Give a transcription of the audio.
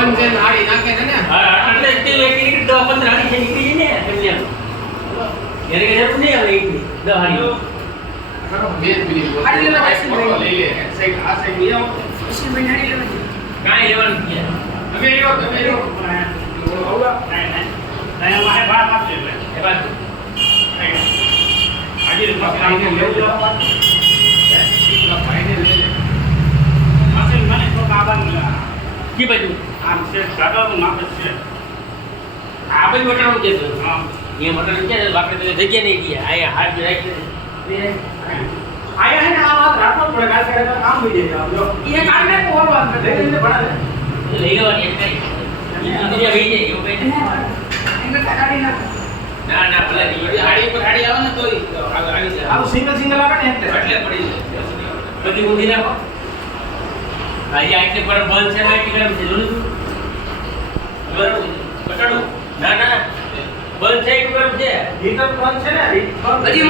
બંધ છે હાડી નાખે છે ને હા એટલે તે એક એક 10 15 હાડી છે નીકળી ને એમને ઘરે જરૂર નહીં આવે એક 10 હાડી મેં પીલી હાડી લેવા જઈશું ફોટો લઈ લે સાઈડ આ સાઈડ લઈ આવો પછી ભાઈ હાડી લેવા જઈશું. કાઈ લેવાનું છે તમે લ્યો આવડા નયા માહે બાર આપશે એટલે એ બાદ આજે ભાઈને લઈ લો ભાઈને લઈ લે માસે મને તો કાબન કી બાજુ આમ છે સાદો માપે છે આ બાજુ વટાણું છે તો હા ये मटन क्या है बाकी तो जगह नहीं दिया आया हाथ गिराई के आया है ना आप रात को थोड़ा गाल करे तो काम हो जाएगा आप जो ये काटने को और बात करते लेकिन हैं. बड़ा है ले लो ये कहीं ये दिया भेजे ये कहीं इनका काटी ना ना ना भले ये हाड़ी पर हाड़ी આવે ને તોય આવી જાય आप सिंगल सिंगल आवे ने એટલે એટલે પડી જાય બધી ઊંધી નાખો આ યા એટલે પર બંધ છે માટી ગરમ છે જોયું બરાબર પટાડો ના ના બંધ છે એક ગરમ છે હીટર બંધ છે ને હજી